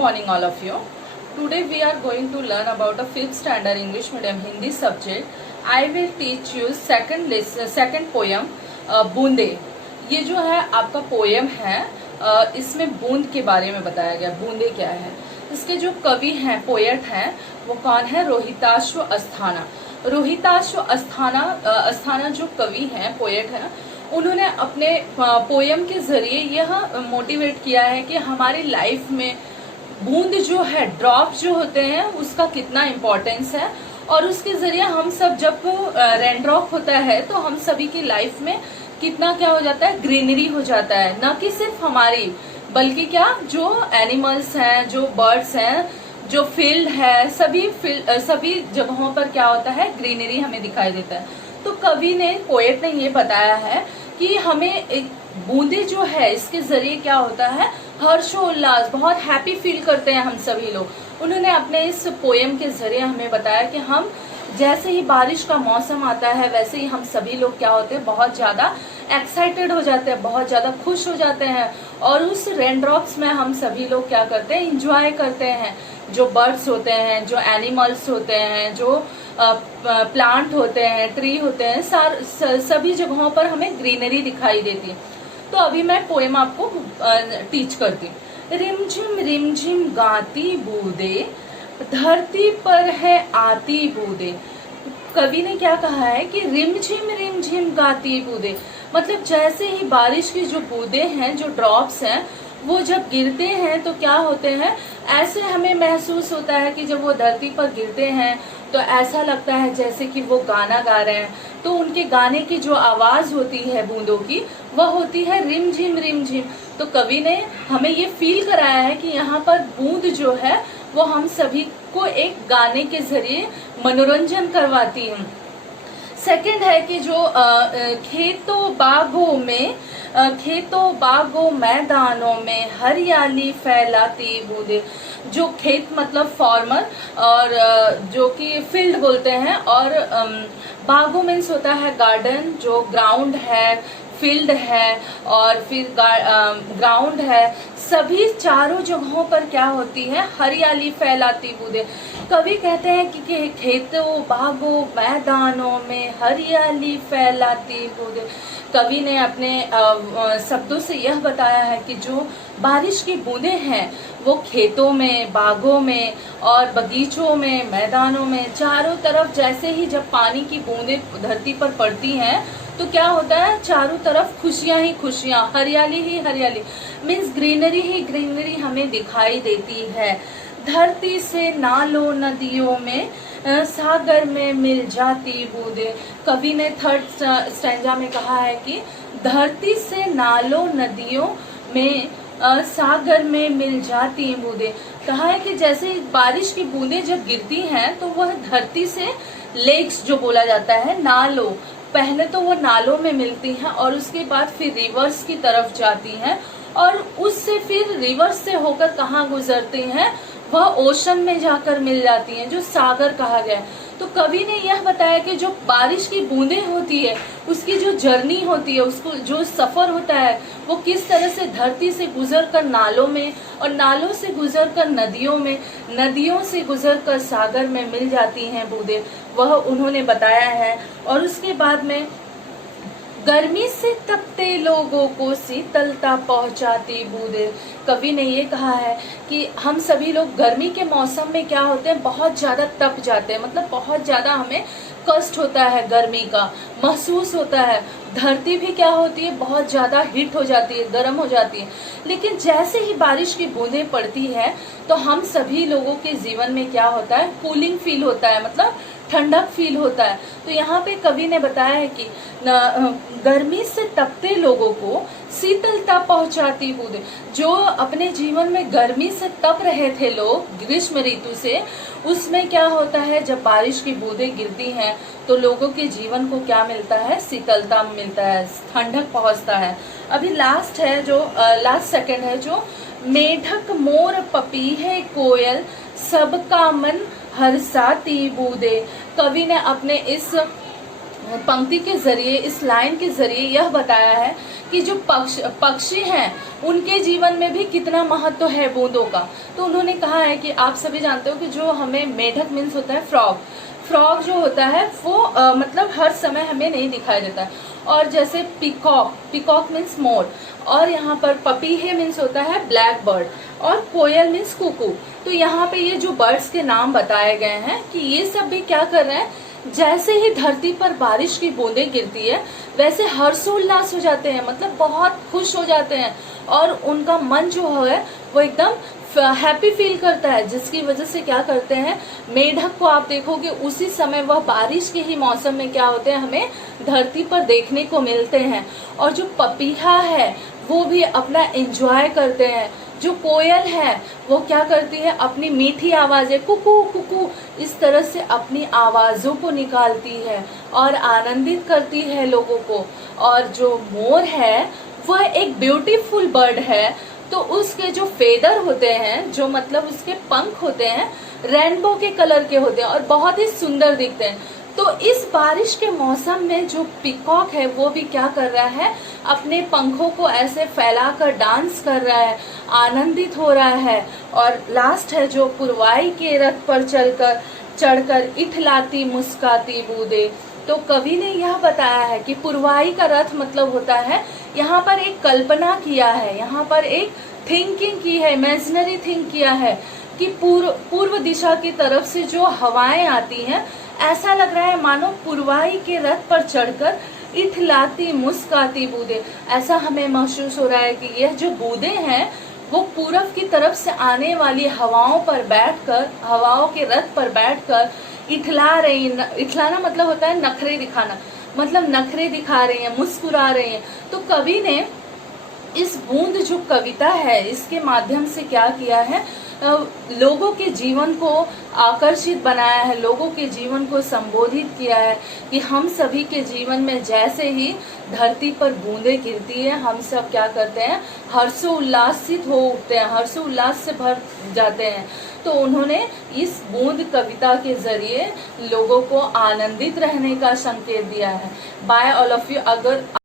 morning all of you. Today we are going to learn about a 5th standard English medium Hindi subject. I will teach you second poem बूंदे. ये जो है आपका poem है, इसमें बूंद के बारे में बताया गया. बूंदे क्या है, इसके जो कवि हैं, पोएट हैं, वो कौन है? रोहिताश्व अस्थाना. रोहिताश्व अस्थाना जो कवि हैं, पोएट है, उन्होंने अपने पोएम के जरिए यह मोटिवेट किया है कि हमारी लाइफ में बूंद जो है, ड्रॉप जो होते हैं, उसका कितना इम्पोर्टेंस है. और उसके जरिए हम सब, जब रेन ड्रॉप होता है तो हम सभी की लाइफ में कितना क्या हो जाता है, ग्रीनरी हो जाता है. न कि सिर्फ हमारी, बल्कि क्या, जो एनिमल्स हैं, जो बर्ड्स हैं, जो फील्ड है, सभी जगहों पर क्या होता है, ग्रीनरी हमें दिखाई देता है. तो कवि ने, पोएट ने ये बताया है कि हमें एक बूंदे जो है, इसके जरिए क्या होता है, हर्षोल्लास, बहुत हैप्पी फील करते हैं हम सभी लोग. उन्होंने अपने इस पोएम के जरिए हमें बताया कि हम जैसे ही बारिश का मौसम आता है, वैसे ही हम सभी लोग क्या होते हैं, बहुत ज्यादा एक्साइटेड हो जाते हैं, बहुत ज्यादा खुश हो जाते हैं. और उस रेन ड्रॉप्स में हम सभी लोग क्या करते हैं, इंजॉय करते हैं. जो बर्ड्स होते हैं, जो एनिमल्स होते हैं, जो प्लांट होते हैं, ट्री होते हैं, सभी जगहों पर हमें ग्रीनरी दिखाई देती है. तो अभी मैं पोएम आपको टीच करती हूँ. रिमझिम गाती बूंदे, धरती पर है आती बूंदे. कवि ने क्या कहा है कि रिमझिम गाती बूंदे, मतलब जैसे ही बारिश की जो बूंदे हैं, जो ड्रॉप्स हैं, वो जब गिरते हैं तो क्या होते हैं, ऐसे हमें महसूस होता है कि जब वो धरती पर गिरते हैं तो ऐसा लगता है जैसे कि वो गाना गा रहे हैं. तो उनके गाने की जो आवाज होती है बूंदों की, वह होती है रिमझिम. तो कवि ने हमें ये फील कराया है कि यहाँ पर बूंद जो है वो हम सभी को एक गाने के जरिए मनोरंजन करवाती है. सेकंड है कि जो खेतों बागों मैदानों में हरियाली फैलाती बूंदे. जो खेत मतलब फार्मर, और जो कि फील्ड बोलते हैं, और बागों मीन्स होता है गार्डन, जो ग्राउंड है, फील्ड है, और फिर ग्राउंड है. सभी चारों जगहों पर क्या होती है, हरियाली फैलाती बूंदे. कवि कहते हैं कि खेतों बागों मैदानों में हरियाली फैलाती बूंदे. कवि ने अपने शब्दों से यह बताया है कि जो बारिश की बूंदें हैं, वो खेतों में, बागों में और बगीचों में, मैदानों में, चारों तरफ जैसे ही जब पानी की बूंदें धरती पर पड़ती हैं तो क्या होता है, चारों तरफ खुशियां ही खुशियां, हरियाली ही हरियाली, मीन्स ग्रीनरी ही ग्रीनरी हमें दिखाई देती है. धरती से नालों नदियों में सागर में मिल जाती बूंदे. कवि ने थर्ड स्टैंजा में कहा है कि धरती से नालों नदियों में सागर में मिल जाती बूंदे. कहा है कि जैसे बारिश की बूंदें जब गिरती हैं तो वह धरती से लेक्स जो बोला जाता है, नालों, पहले तो वो नालों में मिलती हैं और उसके बाद फिर रिवर्स की तरफ जाती हैं, और उससे फिर रिवर्स से होकर कहाँ गुजरती हैं, वह ओशन में जाकर मिल जाती हैं, जो सागर कहा गया है. तो कवि ने यह बताया कि जो बारिश की बूंदें होती है, उसकी जो जर्नी होती है, उसको जो सफर होता है, वो किस तरह से धरती से गुजरकर नालों में, और नालों से गुजरकर नदियों में, नदियों से गुजरकर सागर में मिल जाती हैं बूंदें, वह उन्होंने बताया है. और उसके बाद में गर्मी से तपते लोगों को शीतलता पहुंचाती बूंदे. कवि ने ये कहा है कि हम सभी लोग गर्मी के मौसम में क्या होते हैं, बहुत ज्यादा तप जाते हैं, मतलब बहुत ज्यादा हमें कष्ट होता है, गर्मी का महसूस होता है. धरती भी क्या होती है, बहुत ज्यादा हीट हो जाती है, गर्म हो जाती है. लेकिन जैसे ही बारिश की बूंदें पड़ती है तो हम सभी लोगों के जीवन में क्या होता है, कूलिंग फील होता है, मतलब ठंडक फील होता है. तो यहाँ पे कवि ने बताया है कि गर्मी से तपते लोगों को शीतलता पहुंचाती बूंदें. जो अपने जीवन में गर्मी से तप रहे थे लोग ग्रीष्म ऋतु से, उसमें क्या होता है, जब बारिश की बूंदें गिरती हैं तो लोगों के जीवन को क्या मिलता है, शीतलता मिलता है, ठंडक पहुंचता है. अभी लास्ट है, जो लास्ट सेकंड है, जो मेढक मोर पपीहे कोयल सबका मन हर्षाती बूंदे. कवि ने अपने इस पंक्ति के जरिए, इस लाइन के जरिए यह बताया है कि जो पक्षी हैं उनके जीवन में भी कितना महत्व है बूंदों का। तो उन्होंने कहा है कि आप सभी जानते हो कि जो हमें मेढक मीन्स होता है फ्रॉग, फ्रॉग जो होता है वो मतलब हर समय हमें नहीं दिखाई देता है। और जैसे पीकॉक, पीकॉक मीन्स मोर, और यहाँ पर पपीहे मीन्स होता है ब्लैक बर्ड, और कोयल मीन्स कुकू। तो यहाँ पे ये जो बर्ड्स के नाम बताए गए हैं कि ये सब भी क्या कर रहे हैं, जैसे ही धरती पर बारिश की बूंदें गिरती है वैसे हर्षोल्लास हो जाते हैं, मतलब बहुत खुश हो जाते हैं, और उनका मन जो है वो एकदम हैप्पी फील करता है, जिसकी वजह से क्या करते हैं, मेढक को आप देखोगे उसी समय वह बारिश के ही मौसम में क्या होते हैं, हमें धरती पर देखने को मिलते हैं। और जो पपीहा है वो भी अपना एंजॉय करते हैं। जो कोयल है वो क्या करती है, अपनी मीठी आवाजें कुकू कुकू इस तरह से अपनी आवाजों को निकालती है और आनंदित करती है लोगों को। और जो मोर है वह एक ब्यूटीफुल बर्ड है, तो उसके जो फेदर होते हैं, जो मतलब उसके पंख होते हैं, रेनबो के कलर के होते हैं और बहुत ही सुंदर दिखते हैं। तो इस बारिश के मौसम में जो पीकॉक है वो भी क्या कर रहा है, अपने पंखों को ऐसे फैलाकर डांस कर रहा है, आनंदित हो रहा है। और लास्ट है जो पुरवाई के रथ पर चढ़कर इठलाती मुस्काती बूंदे। तो कवि ने यह बताया है कि पुरवाई का रथ मतलब होता है, यहाँ पर एक कल्पना किया है, यहाँ पर एक थिंकिंग की है, इमेजिनरी थिंक किया है कि पूर्व दिशा की तरफ से जो हवाएं आती हैं, ऐसा लग रहा है मानो पुरवाई के रथ पर चढ़कर इठलाती मुस्काती बूंदे। ऐसा हमें महसूस हो रहा है कि यह जो बूंदे हैं वो पूरब की तरफ से आने वाली हवाओं पर बैठकर, हवाओं के रथ पर बैठकर इठला रही। इठलाना मतलब होता है नखरे दिखाना, मतलब नखरे दिखा रही हैं, मुस्कुरा रही हैं। तो कवि ने इस बूंद जो कविता है इसके माध्यम से क्या किया है, लोगों के जीवन को आकर्षित बनाया है, लोगों के जीवन को संबोधित किया है कि हम सभी के जीवन में जैसे ही धरती पर बूंदें गिरती है हम सब क्या करते हैं, हर्षोल्लासित हो उठते हैं, हर्षोल्लास से भर जाते हैं। तो उन्होंने इस बूंद कविता के जरिए लोगों को आनंदित रहने का संकेत दिया है। Bye all of you. अगर